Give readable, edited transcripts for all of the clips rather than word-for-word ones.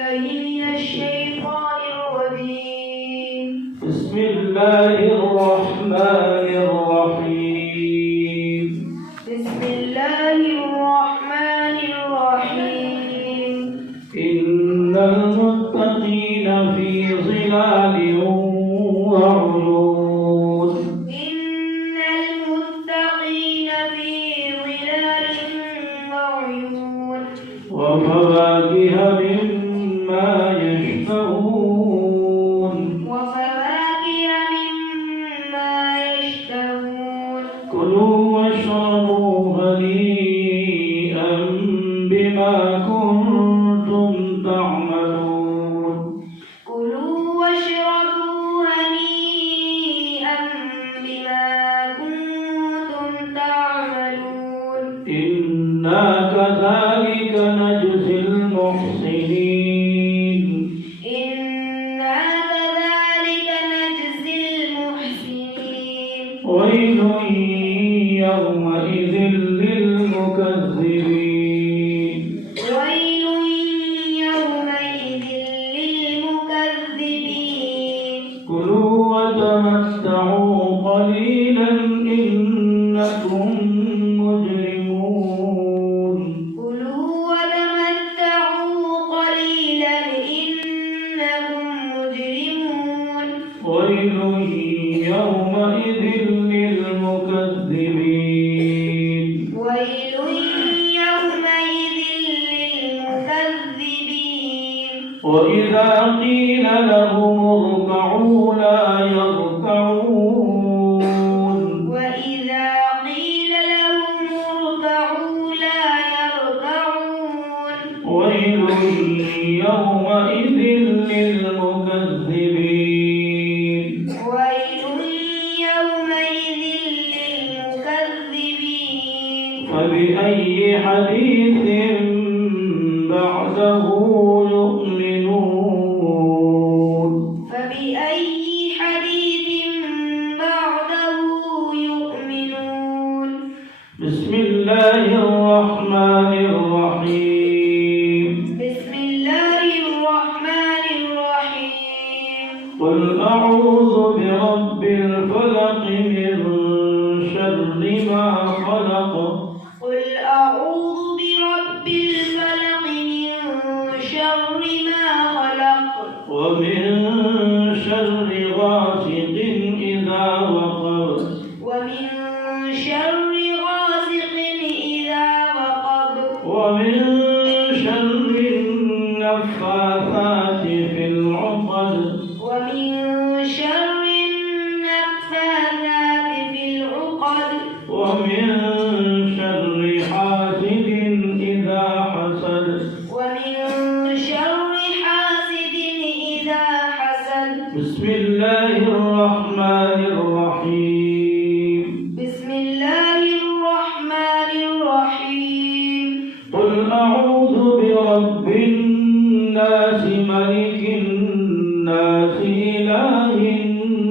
من الشيطان الرجيم. بسم الله الرحمن الرحيم. بسم الله الرحمن الرحيم. إن المتقين في ظلال وعيون. إن المتقين في ظلال وعيون. وفواكه مما يشتهون. وفواكه مما يشتهون. كلوا واشربوا هنيئا بما كنتم تعملون. كلوا واشربوا هنيئا بما كنتم تعملون. إنا كذلك نجزي المحسنين. إنا كذلك نجزي المحسنين. ويل يومئذ للمكذبين. ويل يومئذ للمكذبين. كلوا وتمتعوا قليلا إنكم مجرمون. كلوا وتمتعوا قليلا إنكم مجرمون. ويل يومئذ للمكذبين. ويل يومئذ للمكذبين. وإذا قيل لهم اركعوا لا يركعون. وإذا قيل لهم اركعوا لا يركعون. ويل يومئذ للمكذبين. ويل يومئذ للمكذبين. فبأي حديث بعده يؤمنون. فبأي حديث بعده يؤمنون. بسم الله الرحمن الرحيم. بسم الله الرحمن الرحيم. قل أعوذ برب الفلق من شر ما خلق. قل أعوذ برب الفلق من شر ما خلق. ومن شر غاسق إذا وقب. ومن شر غاسق إذا وقب. ومن شر النفاثات في العقد. ومن شر النفاثات في العقد. ومن شر حاسد إذا حسد. ومن شر حاسد إذا حسد. بسم الله الرحمن الرحيم. بسم الله الرحمن الرحيم. قل أعوذ برب الناس ملك الناس إله الناس.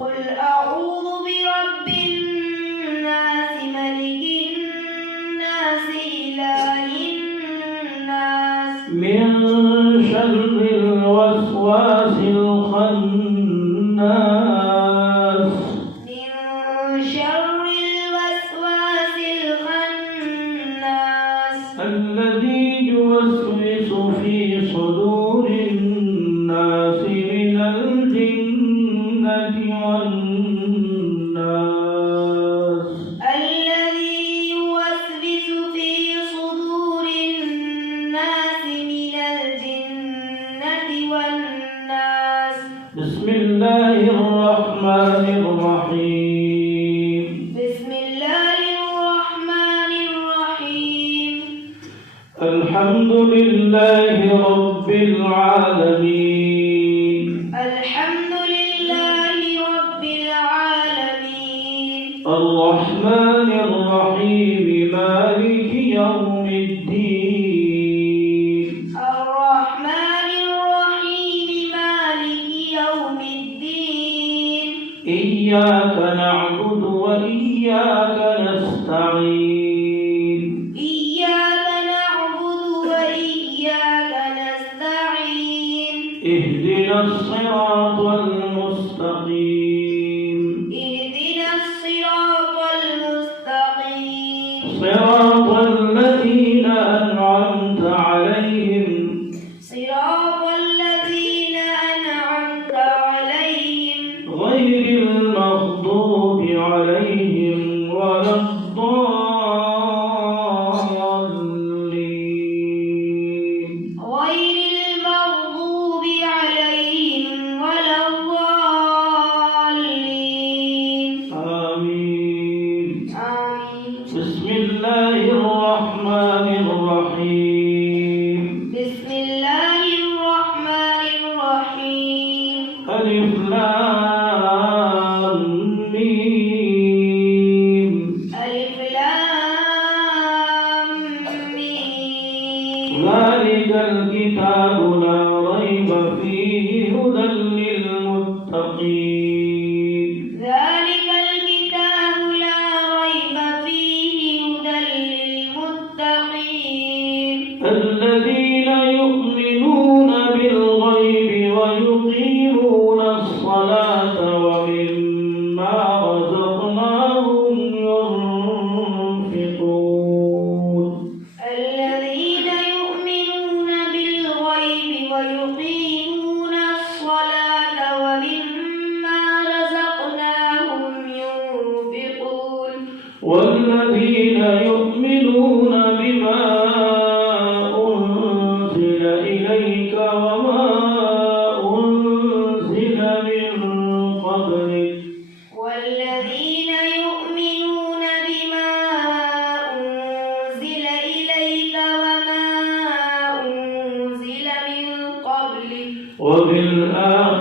قل أعوذ برب الناس ملك الناس إله الناس. من شر الوسواس الخناس. من شر الوسواس الخناس. الذي يوسوس في صدور الناس من الجنة والناس. الذي يوسوس في صدور الناس من الجنة والناس. بسم الله الرحمن الرحيم. بسم الله الرحمن الرحيم. الحمد لله رب العالمين. الحمد لله رب العالمين. الرحمن الرحيم مالك يوم الدين. الرحمن الرحيم مالك يوم الدين. إياك نعبد وإياك نستعين. إياك نعبد اهدنا الصراط المستقيم اهدنا الصراط المستقيم صراط الذين أنعمت عليهم صراط الذين أنعمت عليهم غير المغضوب عليهم ولا الضالين غير المغضوب عليهم ولا الضالين آمين آمين بسم الله الرحمن الرحيم بسم الله الرحمن الرحيم ألف لام ميم ألف لام ميم ذلك الكتاب لا ريب فيه هدى للمتقين ذلك الكتاب لا ريب فيه هدى للمتقين الذين يؤمنون بالغيب ويقيمون الصلاة ومما رزقناهم ينفقون الذين يؤمنون بالغيب ويقيمون الصلاة ومما رزقناهم ينفقون والذين يؤمنون بما أنزل إليك وما أنزل من قبلك والذين يؤمنون بما أنزل إليك وما أنزل من قبلك وبالآخرة